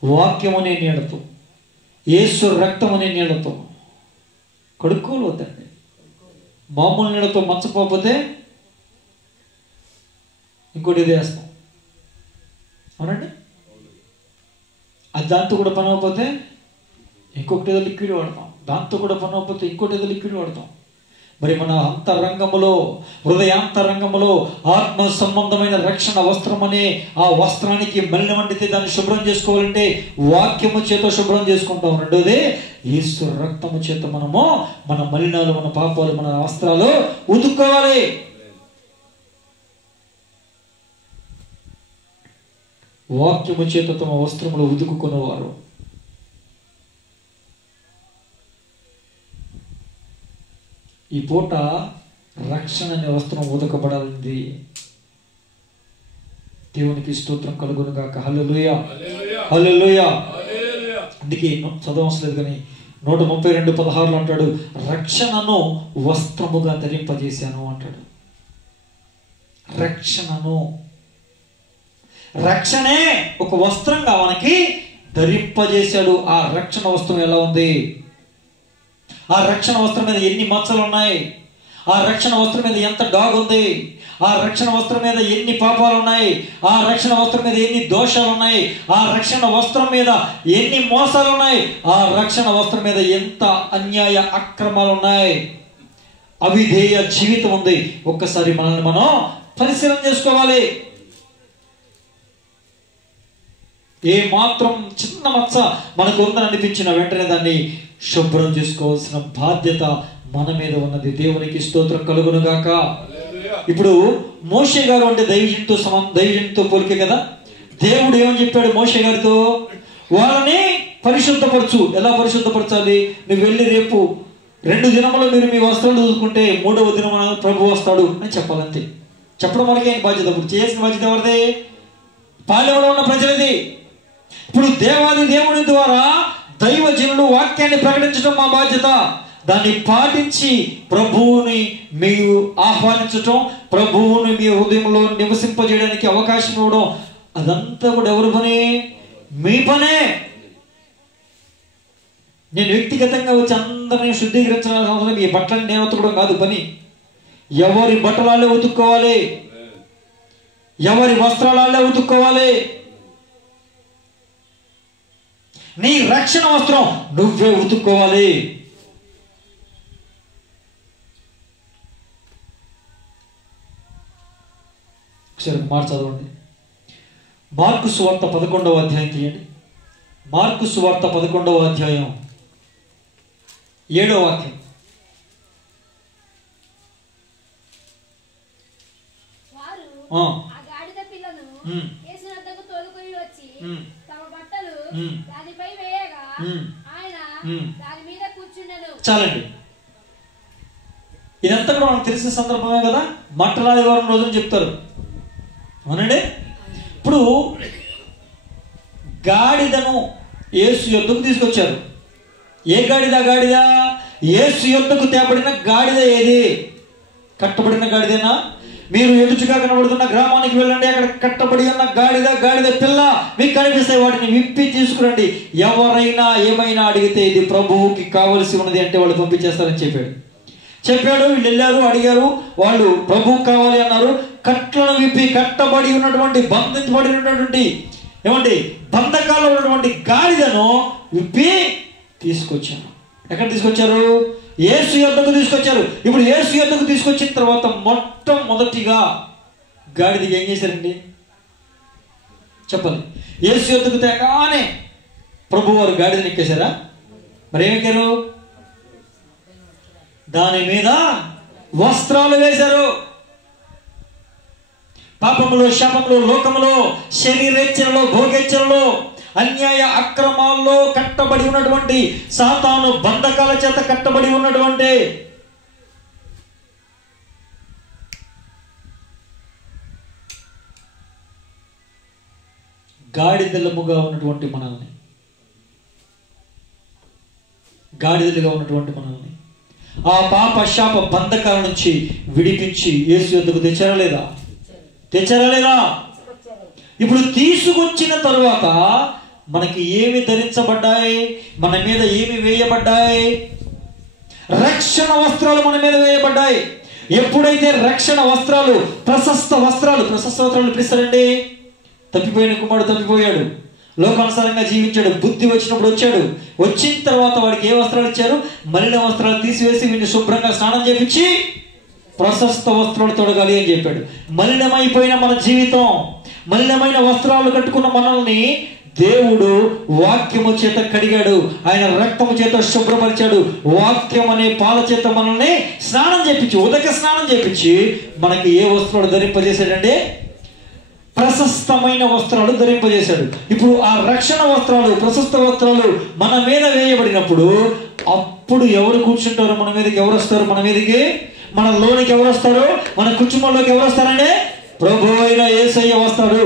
వాక్యం అనే నీళ్ళతో, యేసు రక్తం అనే నీళ్ళతో కడుక్కోవద్దండి. మామూలు నీళ్ళతో మచ్చపోతే ఇంకోటి ఏదో వేస్తాం. అవునండి? అది దాంతో కూడా పని అవ్వకపోతే ఇంకొకటి ఏదో లిక్విడ్ వాడతాం, దాంతో కూడా పని అవ్వకపోతే ఇంకోటి ఏదో లిక్విడ్ వాడతాం. మరి మన అంతరంగములో, హృదయాంతరంగములో ఆత్మ సంబంధమైన రక్షణ వస్త్రం అనే ఆ వస్త్రానికి మలినం అంటితే దాన్ని శుభ్రం చేసుకోవాలంటే వాక్యము చేత శుభ్రం చేసుకుంటాం. రెండోది యేసు రక్తము చేత మనము మన మలినాలు, మన పాపాలు, మన వస్త్రాలు ఉతుక్కోవాలి. వాక్యము చేత తమ వస్త్రములు ఉతుక్కున్నవారు ఈ పూట రక్షణ అనే వస్త్రం ఉదకబడాలి. దేవునికి స్తోత్రం కలుగును గాక. హల్లెలూయా, హల్లెలూయా. అందుకే చదవవలసిన లేదు కానీ 132:16 అంటాడు, రక్షణను వస్త్రముగా ధరింపజేశాను అంటాడు. రక్షణే ఒక వస్త్రంగా మనకి ధరింపజేశాడు. ఆ రక్షణ వస్త్రం ఎలా ఉంది? ఆ రక్షణ వస్త్రం మీద ఎన్ని మచ్చలు ఉన్నాయి? ఆ రక్షణ వస్త్రం మీద ఎంత డాగ్ ఉంది? ఆ రక్షణ వస్త్రం మీద ఎన్ని పాపాలు ఉన్నాయి? ఆ రక్షణ వస్త్రం మీద ఎన్ని దోషాలు ఉన్నాయి? ఆ రక్షణ వస్త్రం మీద ఎన్ని మోసాలు ఉన్నాయి? ఆ రక్షణ వస్త్రం మీద ఎంత అన్యాయ అక్రమాలు ఉన్నాయి? అవిధేయ జీవితం ఉంది. ఒక్కసారి మనల్ని మనం పరిశీలన చేసుకోవాలి. ఏ మాత్రం చిన్న మచ్చ మనకు ఉందని అనిపించిన వెంటనే దాన్ని శుభ్రం చేసుకోవాల్సిన బాధ్యత మన మీద ఉన్నది. దేవునికి స్తోత్రం కలుగును గాక. ఇప్పుడు మోషే గారు అంటే దైవజనుతో పోలికే కదా. దేవుడు ఏమని చెప్పాడు మోషే గారితో? వాళ్ళని పరిశుద్ధపరచు. ఎలా పరిశుద్ధపరచాలి? నువ్వు వెళ్ళి రేపు 2 దినములు మీరు మీ వస్త్రాలు చూసుకుంటే 3వ దినమున ప్రభు వస్తాడు అని చెప్పాలంతే. చెప్పడం మనకి ఏం బాధ్యత? ఇప్పుడు చేసిన బాధ్యత ఎవరిది? పాలెంలో ఉన్న ప్రజలది. ఇప్పుడు దేవాది దేవుని ద్వారా దైవజనులు వాక్యాన్ని ప్రకటించడం మా బాధ్యత. దాన్ని పాటించి ప్రభువుని మీరు ఆహ్వానించటం, ప్రభువుని మీ హృదయంలో నివసింపజేయడానికి అవకాశం ఇవ్వడం, అదంతా కూడా ఎవరి పని? మీ పనే. నేను వ్యక్తిగతంగా వచ్చి అందరినీ శుద్ధీకరించాల్సిన అవసరం, ఈ బట్టలను నేను ఉతకడం కాదు పని. ఎవరి బట్టలాళ్ళే ఉతుక్కోవాలి, ఎవరి వస్త్రాలే ఉతుక్కోవాలి. నీ రక్షణ వస్త్రం నువ్వే ఉతుక్కోవాలి. ఒకసారి మాట చదవండి. మార్కు సువార్త 11వ అధ్యాయం తీయండి. మార్కు సువార్త 11వ అధ్యాయం 7వ వాక్యం. చాలండి. ఇదంతా కూడా మనకు తెలిసిన సందర్భమే కదా. మట్టలాదివారం రోజున చెప్తారు, అవునండి. ఇప్పుడు గాడిదను యేసు యొద్దకు తీసుకొచ్చారు. ఏ గాడిద? యేసు యొద్దకు తేబడిన గాడిద ఏది? కట్టబడిన గాడిదేనా? మీరు ఎదురుగా కనబడుతున్న గ్రామానికి వెళ్ళండి, అక్కడ కట్టబడి ఉన్న గాడిద పిల్ల మీకు కనిపిస్తాయి. వాటిని విప్పి తీసుకురండి. ఎవరైనా ఏమైనా అడిగితే ఇది ప్రభువుకి కావలసి ఉన్నది అంటే వాళ్ళు పంపించేస్తారని చెప్పాడు. వీళ్ళు వెళ్ళారు, అడిగారు. వాళ్ళు ప్రభువుకి కావాలి అన్నారు. కట్లను విప్పి కట్టబడి ఉన్నటువంటి, బంధించబడి ఉన్నటువంటి, ఏమండి బంధకాల్లో ఉన్నటువంటి గాడిదను విప్పి తీసుకొచ్చారు. ఎక్కడ తీసుకొచ్చారు? యేసు యొద్దకు తీసుకొచ్చారు. ఇప్పుడు యేసు యొద్దకు తీసుకొచ్చిన తర్వాత మొట్టమొదటిగా గాడిదకి ఏం చేశారండి? చెప్పండి. యేసు యొద్దకు తేగానే ప్రభు వారు గాడిదని ఎక్కేశారా? మరి ఏమెక్కారు? దాని మీద వస్త్రాలు వేశారు. పాపములో, శాపములో, లోకములో, శరీరేచ్ఛలో, భోగేచ్ఛలో, అన్యాయ అక్రమాల్లో కట్టబడి ఉన్నటువంటి, సాతాను బంధకాల చేత కట్టబడి ఉన్నటువంటి గాడిదలుగా ఉన్నటువంటి మనల్ని ఆ పాప శాప బంధకాల నుంచి విడిపించి యేసు యొద్దకు తెచ్చారా లేదా? ఇప్పుడు తీసుకొచ్చిన తరువాత మనకి ఏమి ధరించబడ్డాయి? మన మీద ఏమి వేయబడ్డాయి? రక్షణ వస్త్రాలు మన మీద వేయబడ్డాయి. ఎప్పుడైతే రక్షణ వస్త్రాలు, ప్రశస్త వస్త్రాలు పిలుస్తారండి. తప్పిపోయిన కుమారుడు తప్పిపోయాడు, లోకానుసారంగా జీవించాడు, బుద్ధి వచ్చినప్పుడు వచ్చాడు. వచ్చిన తర్వాత వాడికి ఏ వస్త్రాలు ఇచ్చారు? మలిన వస్త్రాలు తీసివేసి వీడిని శుభ్రంగా స్నానం చేపించి ప్రశస్త వస్త్రాలు తొడగాలి అని చెప్పాడు. మలినమైపోయిన మన జీవితం, మలినమైన వస్త్రాలు కట్టుకున్న మనల్ని దేవుడు వాక్యము చేత కడిగాడు. ఆయన రక్తము చేత శుభ్రపరిచాడు. వాక్యం అనే పాల చేత మనల్ని స్నానం చేపించి, ఉదక స్నానం చేపించి మనకి ఏ వస్త్రాలు ధరింపజేశాడండి? ప్రశస్తమైన వస్త్రాలు ధరింపజేశాడు. ఇప్పుడు ఆ రక్షణ వస్త్రాలు, ప్రశస్త వస్త్రాలు మన మీద వేయబడినప్పుడు అప్పుడు ఎవరు కూర్చుంటారో మన మీదకి ఎవరు వస్తారు? మన మీదకి, మన లోనికి ఎవరు వస్తారు? మన కుటుంబంలోకి ఎవరు వస్తారంటే ప్రభు అయిన యేసయ్య వస్తాడు.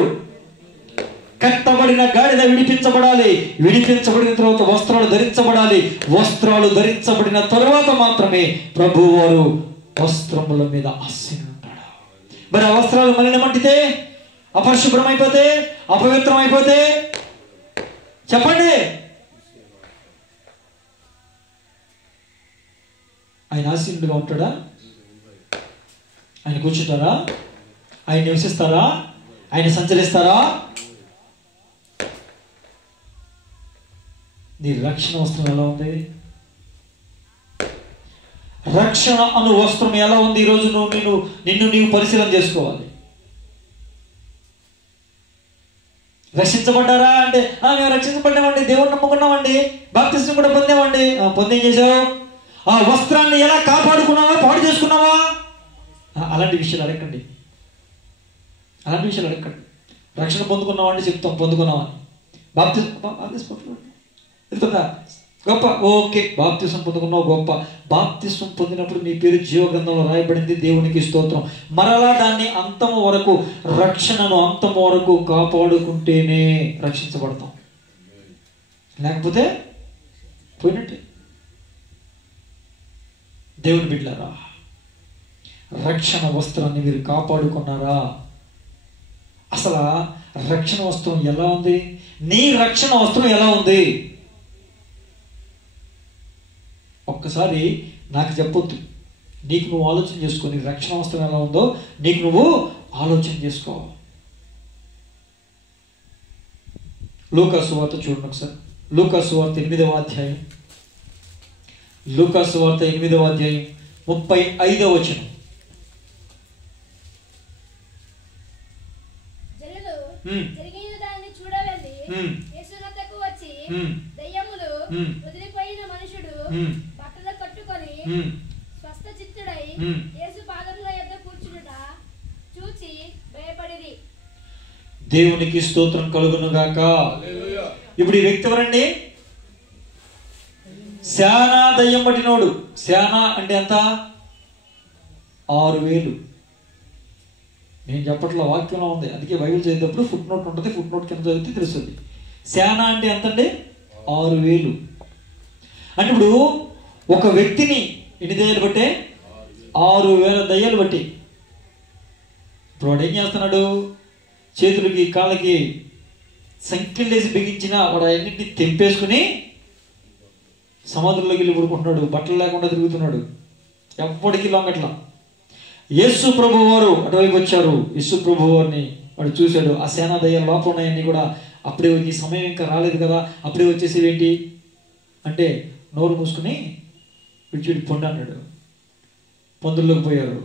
కట్టబడిన గాడిద విడిపించబడాలి. విడిపించబడిన తర్వాత వస్త్రాలు ధరించబడాలి. వస్త్రాలు ధరించబడిన తరువాత మాత్రమే ప్రభు వారు వస్త్రముల మీద ఆసీనుడు ఉంటాడు. మరి ఆ వస్త్రాలు మలినమంటితే, అపరిశుభ్రమైపోతే, అపవిత్రం అయిపోతే చెప్పండి, ఆయన ఆసీనుడిగా ఉంటాడా? ఆయన కూర్చుంటారా? ఆయన నివసిస్తారా? ఆయన సంచరిస్తారా? నీ రక్షణ వస్త్రం ఎలా ఉంది? రక్షణ అను వస్త్రం ఎలా ఉంది? ఈరోజు నిన్ను నీవు పరిశీలన చేసుకోవాలి. రక్షించబడ్డారా అంటే మేము రక్షించబడ్డామండి, దేవుడిని నమ్ముకున్నామండి, బాప్తిస్మం కూడా పొందామండి. పొందేం చేశావు? ఆ వస్త్రాన్ని ఎలా కాపాడుకున్నావా, పాడు చేసుకున్నావా? అలాంటి విషయాలు అడగండి. అలాంటి విషయాలు అడగండి. రక్షణ పొందుకున్నామండి చెప్తాం, పొందుకున్నామని. బాప్తిస్మం వెళ్తుందా? గొప్ప, ఓకే, బాప్తిస్మం పొందుకున్నావు, గొప్ప. బాప్తిస్మం పొందినప్పుడు నీ పేరు జీవ గ్రంథంలో రాయబడింది, దేవునికి స్తోత్రం. మరలా దాన్ని అంతము వరకు, రక్షణను అంతము వరకు కాపాడుకుంటేనే రక్షించబడతాం, లేకపోతే పోయినట్టే. దేవుని బిడ్డలారా, రక్షణ వస్త్రాన్ని మీరు కాపాడుకున్నారా? అసలు రక్షణ వస్త్రం ఎలా ఉంది? నీ రక్షణ వస్త్రం ఎలా ఉంది? ఒక్కసారి నాకు చెప్పొద్దు, నీకు నువ్వు ఆలోచన చేసుకో. నీ రక్షణ వస్త్రం ఎలా ఉందో నీకు నువ్వు ఆలోచన చేసుకో. లూకా సువార్త చూడండి ఒకసారి. లూకా సువార్త 8వ అధ్యాయం, లూకా సువార్త 8వ అధ్యాయం 35వ వచనం. జరిగిన దాన్ని చూడవెళ్ళి యేసునొద్దకు వచ్చి, దయ్యములు వదిలిపోయిన మనుషుడు బట్టలు కట్టుకొని స్వస్థ చిత్తుడై యేసు పాదముల యొద్ద కూర్చునుట చూచి భయపడిరి. దేవునికి స్తోత్రం కలుగును గాక. ఇప్పుడు ఈ వ్యక్తి ఎవరండి? శానా దయ్యం పట్టినోడు. శానా అంటే ఎంత? 6000. నేను చెప్పట్లో వాక్యంలో ఉంది, అందుకే బైబిల్ చదివేటప్పుడు ఫుట్ నోట్ ఉంటుంది, ఫుట్ నోట్ కింద చదివితే తెలుస్తుంది. శానా అంటే ఎంత అండి? 6000. అంటే ఇప్పుడు ఒక వ్యక్తిని ఎన్ని దయ్యాలు బట్టే? 6000 దయ్యాలు బట్టి. ఇప్పుడు వాడు ఏం చేస్తున్నాడు? చేతులకి కాళ్ళకి సంఖ్యలేసి బిగించిన వాడు అన్నింటినీ తెంపేసుకుని సమాధుల్లోకి వెళ్ళి పడుకుంటున్నాడు, బట్టలు లేకుండా తిరుగుతున్నాడు, ఎప్పటికీ లొంగట్లా. యేసు ప్రభు వారు అటువైపు వచ్చారు. యేసు ప్రభు వారిని వాడు చూశాడు. ఆ సేనా దయ్యాలు లోపల ఉన్నాయన్నీ కూడా అప్పుడే వచ్చి, సమయం ఇంకా రాలేదు కదా, అప్పుడే వచ్చేసేవి ఏంటి అంటే నోరు మూసుకుని విడిచిపెట్టి పొండి అన్నాడు. పందుల్లోకి పోయారు,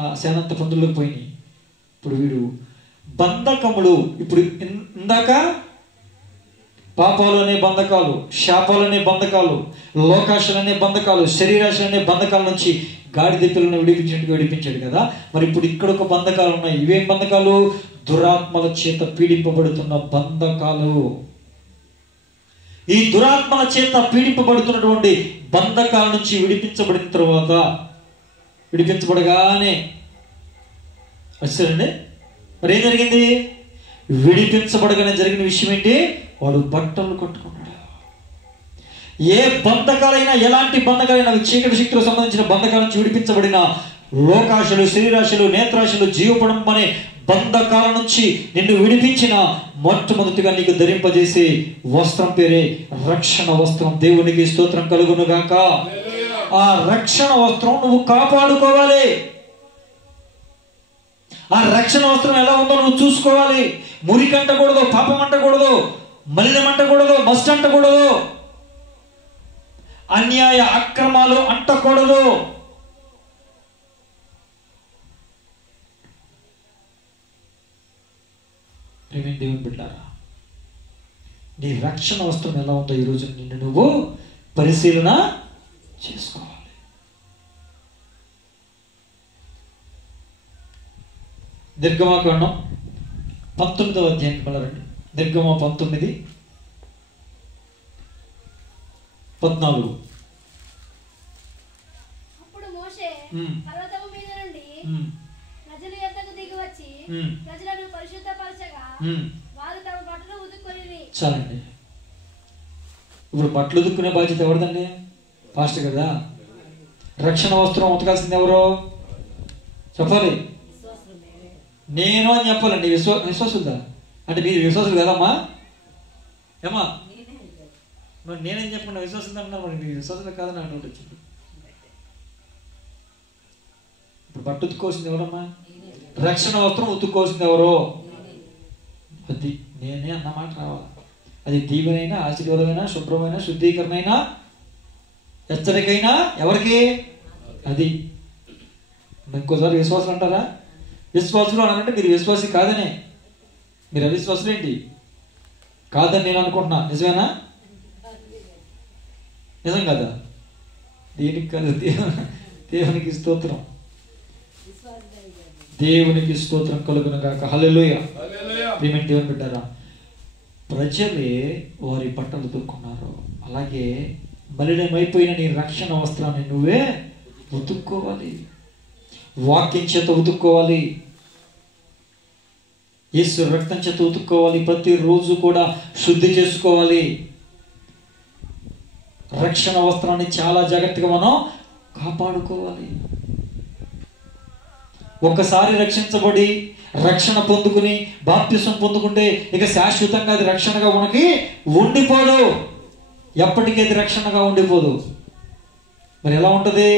ఆ సేనంత పందుల్లోకి పోయినాయి. ఇప్పుడు వీడు బంధకములు. ఇప్పుడు ఇందాక పాపాలు అనే బంధకాలు, శాపాలనే బంధకాలు, లోకాశలనే బంధకాలు, శరీరాశలనే బంధకాల నుంచి గాడిద పిల్లలను విడిపించినట్టుగా విడిపించాడు కదా. మరి ఇప్పుడు ఇక్కడ ఒక బంధకాలు ఉన్నాయి. ఇవేం బంధకాలు? దురాత్మల చేత పీడింపబడుతున్న బంధకాలు. ఈ దురాత్మల చేత పీడింపబడుతున్నటువంటి బంధకాల నుంచి విడిపించబడిన తర్వాత, విడిపించబడగానే వచ్చారండి. మరి ఏం జరిగింది? విడిపించబడగానే జరిగిన విషయం ఏంటి? వాడు బట్టలు కట్టుకున్నాడు. ఏ బంధకాలైనా, ఎలాంటి బంధకాలైనా, చీకటి శక్తులకు సంబంధించిన బంధకాల నుంచి విడిపించబడిన లోకాశలు, శరీరాశలు, నేత్రాశలు, జీవపడం అనే బంధకాల నుంచి నిన్ను విడిపించిన మొట్టమొదటిగా నీకు ధరింపజేసే వస్త్రం పేరే రక్షణ వస్త్రం. దేవునికి స్తోత్రం కలుగును గాక. ఆ రక్షణ వస్త్రం నువ్వు కాపాడుకోవాలి. ఆ రక్షణ వస్త్రం ఎలా ఉందో నువ్వు చూసుకోవాలి. మురికి అంటకూడదు, పాపం అంటకూడదు, మలినం అంటకూడదు, మస్ట్ అంటకూడదు, అన్యాయ అక్రమాలు అంటకూడదు. దేవుని బిడ్డారా, నీ రక్షణ వస్త్రం ఎలా ఉందో ఈరోజు నిన్ను నువ్వు పరిశీలన చేసుకోవాలి. నిర్గమాకాండం 19వ అధ్యాయానికి వెళ్ళండి. నిర్గమ 19:14. పర్వతము మీద నుండి ప్రజల యొద్దకు దిగి వచ్చి ప్రజలను పరిశుద్ధపరచగా వారు తమ బట్టలు ఉతుక్కొని. చాలండి. ఇప్పుడు బట్టలు ఉతుక్కునే బాధ్యత ఎవరిదండి? పాస్టర్ కదా. రక్షణ వస్త్రం ఉతకాల్సింది ఎవరో చెప్పాలి. నేను అని చెప్పాలండి. విశ్వాసుదా అంటే మీరు విశ్వాసులు కదమ్మా? ఏమా మరి నేనేం చెప్పకుండా విశ్వాసులు అంటున్నారు. మరి మీరు విశ్వాసులు కాదని అంటూ వచ్చింది. ఇప్పుడు బట్ట ఉతుక్కోవాల్సింది ఎవరమ్మా? రక్షణ వస్త్రం ఉతుక్కోవాల్సింది ఎవరో? అది నేనే అన్నమాట రావాలి. అది దీవెనైనా, ఆశీర్వాదమైనా, శుభ్రమైన, శుద్ధీకరణైనా, హెచ్చరికైనా ఎవరికి? అది. ఇంకోసారి విశ్వాసులు అంటారా? విశ్వాసులు అనంటే మీరు విశ్వాసి కాదనే. మీరు అవిశ్వాసులు ఏంటి? కాదని నేను అనుకుంటున్నా. నిజమేనా? నిజం కదా? దేనికి కాదు. దేవునికి స్తోత్రం. దేవునికి స్తోత్రం కలుగును గాక. హల్లెలూయా. ప్రియమైన దేవుని బిడ్డలారా, ప్రజలే వారి బట్టలు ఉతుక్కున్నారు. అలాగే మలినమైపోయిన నీ రక్షణ వస్త్రాన్ని నువ్వే ఉతుక్కోవాలి. వాక్యం చేత ఉతుక్కోవాలి. యేసు రక్తం చేత ఉతుక్కోవాలి. ప్రతిరోజు కూడా శుద్ధి చేసుకోవాలి. రక్షణ వస్త్రాన్ని చాలా జాగ్రత్తగా మనం కాపాడుకోవాలి. ఒక్కసారి రక్షించబడి రక్షణ పొందుకుని బాప్తిసం పొందుకుంటే ఇక శాశ్వతంగా అది రక్షణగా మనకి ఉండిపోదు. ఎప్పటికీ అది రక్షణగా ఉండిపోదు. మరి ఎలా ఉంటుంది?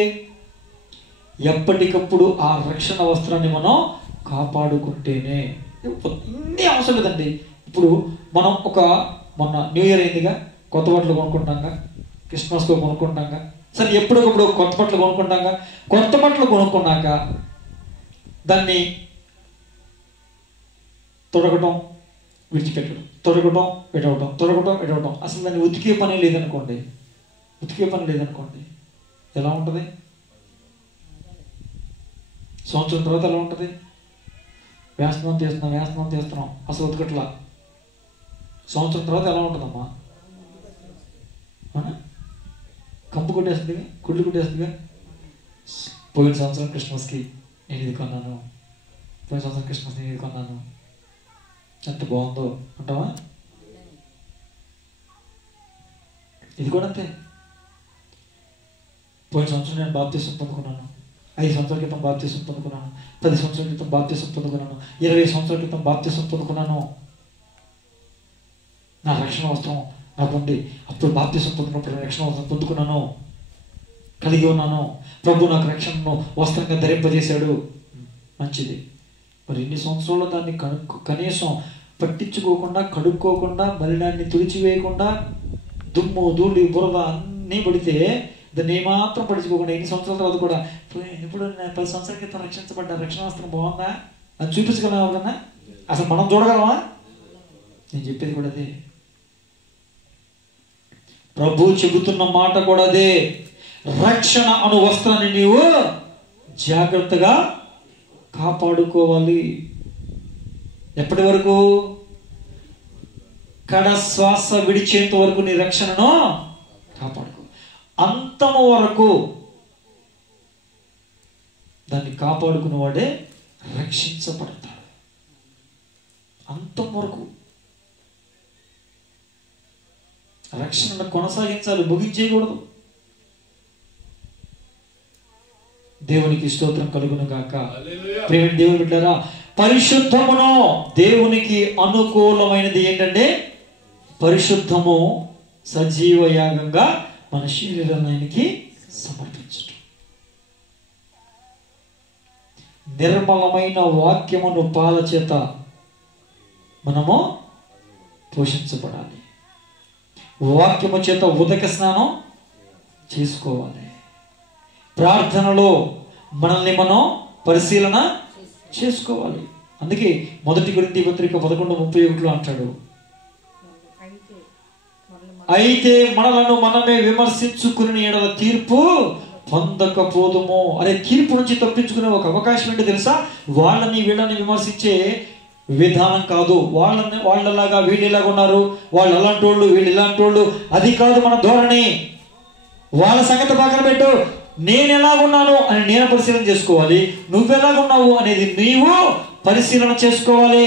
ఎప్పటికప్పుడు ఆ రక్షణ వస్త్రాన్ని మనం కాపాడుకుంటేనే. ఇన్ని అవసరం లేదండి. ఇప్పుడు మనం మొన్న న్యూ ఇయర్ అయిందిగా, కొత్త బట్టలు కొనుక్కుంటాంగా, క్రిస్మస్లో కొనుక్కుంటాంగా. సరే, ఎప్పటికప్పుడు కొత్త బట్టలు కొనుక్కుంటాంగా. కొత్త బట్టలు కొనుక్కున్నాక దాన్ని తొడగటం, విడిచిపెట్టడం, తొడగటం, ఎడవటం, తొడగటం, ఎడవటం. అసలు దాన్ని ఉతికే పని లేదనుకోండి. ఎలా ఉంటుంది? సంవత్సరం తర్వాత ఎలా ఉంటుంది? వేస్తున్నాం అసలు ఉతకట్లా. సంవత్సరం తర్వాత ఎలా ఉంటుందమ్మా? కంపు కొట్టేస్తుందిగా, కుళ్ళు కొట్టేస్తుందిగా. పోయిన సంవత్సరం క్రిస్మస్కి నేను ఇది కొన్నాను, ఎంత బాగుందో అంటావా? ఇది కూడా అంతే. పోయిన సంవత్సరం నేను బాప్తిసం పొందుకున్నాను, 5 సంవత్సరాల క్రితం బాప్తిసం పొందుకున్నాను, 10 సంవత్సరాల క్రితం బాప్తిసం పొందుకున్నాను, 20 సంవత్సరాల క్రితం బాప్తిసం పొందుకున్నాను. నా రక్షణ వస్త్రం నాకు ఉంది. అప్పుడు బాప్తిసం పొందుకున్నప్పుడు రక్షణ వస్త్రం పొందుకున్నాను, కలిగి ఉన్నాను. ప్రభు నాకు రక్షణను వస్త్రంగా ధరింపజేశాడు. మంచిది. మరి ఇన్ని సంవత్సరాల్లో దాన్ని కనీసం పట్టించుకోకుండా, కడుక్కోకుండా, మలినాన్ని తుడిచివేయకుండా, దుమ్ము, ధూళి, బురద అన్నీ పడితే దాన్ని ఏమాత్రం పట్టించుకోకుండా ఎన్ని సంవత్సరాల తర్వాత కూడా ఇప్పుడు 10 సంవత్సరాల క్రితం రక్షించబడ్డ రక్షణ వస్త్రం బాగుందా అది చూపించగలమా ఎవరన్నా? అసలు మనం చూడగలమా? నేను చెప్పేది కూడా అదే. ప్రభు చెబుతున్న మాట కూడా అదే. రక్షణ అను వస్త్రాన్ని నీవు జాగ్రత్తగా కాపాడుకోవాలి. ఎప్పటి వరకు? కడ శ్వాస విడిచేంత వరకు నీ రక్షణను కాపాడుకో. అంతము వరకు దాన్ని కాపాడుకున్న వాడే రక్షించబడతాడు. అంతం వరకు రక్షణను కొనసాగించాలి, ముగించేయకూడదు. దేవునికి స్తోత్రం కలుగును గాక. ప్రియమైన దేవుని బిడ్డలారా, పరిశుద్ధమును దేవునికి అనుకూలమైనది ఏంటంటే పరిశుద్ధము సజీవ యాగంగా మన శరీరానికి సమర్పించటం. నిర్మలమైన వాక్యమును పాల చేత మనము పోషించబడాలి. వాక్యము చేత ఉదక స్నానం చేసుకోవాలి. ప్రార్థనలో మనల్ని మనం పరిశీలన చేసుకోవాలి. అందుకే 1 కొరింథీ పత్రిక 11:31 అంటాడు, అయితే మనలను మనమే విమర్శించుకుని ఎడల తీర్పు పొందకపోదుము. అరే, తీర్పు నుంచి తప్పించుకునే ఒక అవకాశం ఏంటో తెలుసా? వాళ్ళని వీళ్ళని విమర్శించే విధానం కాదు. వాళ్ళలాగా వీళ్ళు ఇలాగ ఉన్నారు, వాళ్ళు అలాంటి వాళ్ళు, వీళ్ళు ఇలాంటి వాళ్ళు, అది కాదు మన ధోరణి. వాళ్ళ సంగతి పక్కన పెట్టు. నేను ఎలాగున్నాను అని నేను పరిశీలన చేసుకోవాలి, నువ్వెలాగున్నావు అనేది నీవు పరిశీలన చేసుకోవాలి.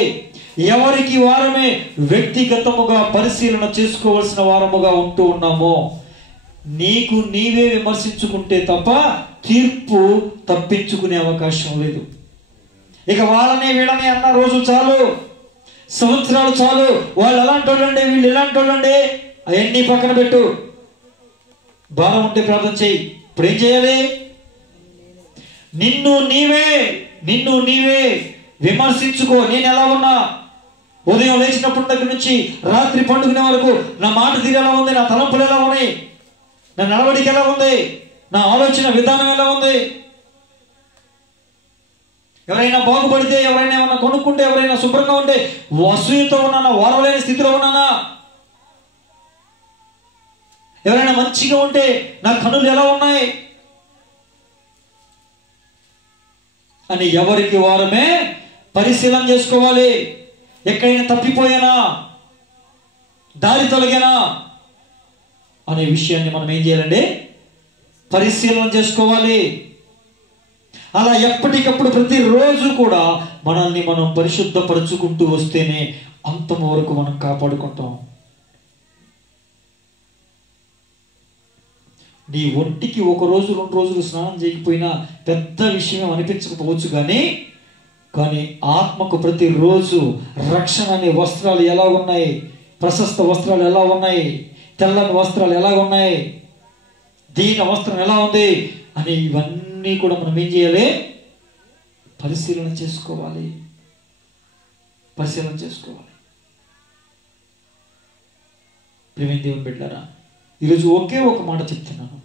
ఎవరికి వారమే వ్యక్తిగతముగా పరిశీలన చేసుకోవాల్సిన వారముగా ఉంటూ ఉన్నామో. నీకు నీవే విమర్శించుకుంటే తప్ప తీర్పు తప్పించుకునే అవకాశం లేదు. ఇక వాళ్ళని వీళ్ళని అన్న రోజులు చాలు, సంవత్సరాలు చాలు. వాళ్ళు ఎలాంటి వాళ్ళండి, వీళ్ళు ఎలాంటి వాళ్ళండి, అవన్నీ పక్కన పెట్టు. భారం ఉంటే ప్రార్థన చేయి. ఇప్పుడు ఏం చేయాలి? నిన్ను నీవే విమర్శించుకో. నేను ఎలా ఉన్నా, ఉదయం లేచినప్పటి దగ్గర నుంచి రాత్రి పండుకునే వరకు నా మాట తీరు ఎలా ఉంది, నా తలంపులు ఎలా ఉన్నాయి, నా నడవడిక ఎలా ఉంది, నా ఆలోచన విధానం ఎలా ఉంది. ఎవరైనా బాగుపడితే, ఎవరైనా ఏమన్నా కొనుక్కుంటే, ఎవరైనా శుభ్రంగా ఉంటే అసూయతో ఉన్నానా, వారలేని స్థితిలో ఉన్నానా? ఎవరైనా మంచిగా ఉంటే నా కనులు ఎలా ఉన్నాయి అని ఎవరికి వారమే పరిశీలన చేసుకోవాలి. ఎక్కడైనా తప్పిపోయానా, దారి తొలగానా అనే విషయాన్ని మనం ఏం చేయాలండి? పరిశీలన చేసుకోవాలి. అలా ఎప్పటికప్పుడు ప్రతిరోజు కూడా మనల్ని మనం పరిశుద్ధపరచుకుంటూ వస్తేనే అంతం వరకు మనం కాపాడుకుంటాం. నీ ఒంటికి 1 రోజు 2 రోజులు స్నానం చేయకపోయినా పెద్ద విషయం అనిపించకపోవచ్చు, కానీ ఆత్మకు ప్రతిరోజు రక్షణ అనే వస్త్రాలు ఎలా ఉన్నాయి, ప్రశస్త వస్త్రాలు ఎలా ఉన్నాయి, తెల్లని వస్త్రాలు ఎలా ఉన్నాయి, దీన వస్త్రం ఎలా ఉంది అని ఇవన్నీ కూడా మనం ఏం చేయాలి? పరిశీలన చేసుకోవాలి. ప్రియమైన దేవుని బిడ్డలారా, ఈరోజు ఒకే ఒక మాట చెప్తున్నాను.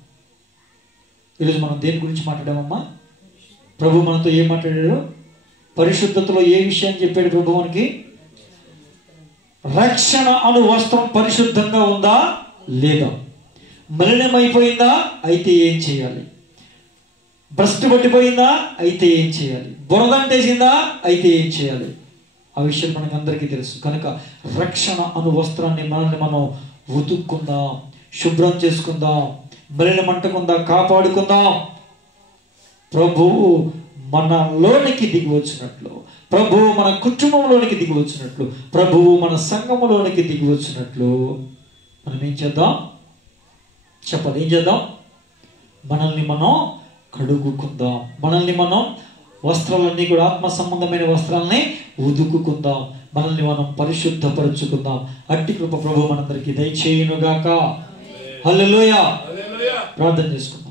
ఈరోజు మనం దేని గురించి మాట్లాడామమ్మా? ప్రభు మనతో ఏం మాట్లాడాడు? పరిశుద్ధతలో ఏ విషయాన్ని చెప్పాడు ప్రభు మనకి? రక్షణ అను వస్త్రం పరిశుద్ధంగా ఉందా లేదా, మలినమైపోయిందా అయితే ఏం చేయాలి, భ్రష్టు పట్టిపోయిందా అయితే ఏం చేయాలి, బురదంటేసిందా అయితే ఏం చేయాలి, ఆ విషయం మనకు అందరికీ తెలుసు. కనుక రక్షణ అను వస్త్రాన్ని మనల్ని మనం ఉతుక్కుందాం, శుభ్రం చేసుకుందాం, మలినమంటకుండా కాపాడుకుందాం. ప్రభువు మనలోనికి దిగి వచ్చినట్లు, ప్రభువు మన కుటుంబంలోనికి దిగి వచ్చినట్లు, ప్రభువు మన సంఘములోనికి దిగి వచ్చినట్లు మనం ఏం చేద్దాం? చెప్పాలి. ఏం చేద్దాం? మనల్ని మనం కడుగుకుందాం. మనల్ని మనం వస్త్రాలన్నీ కూడా ఆత్మ సంబంధమైన వస్త్రాలని ఉదుకుకుందాం. మనల్ని మనం పరిశుద్ధపరచుకుందాం. అట్టి కృప ప్రభు మనందరికీ దయచేయునుగాక. హల్లెలూయా. ప్రార్థన చేసుకుందాం.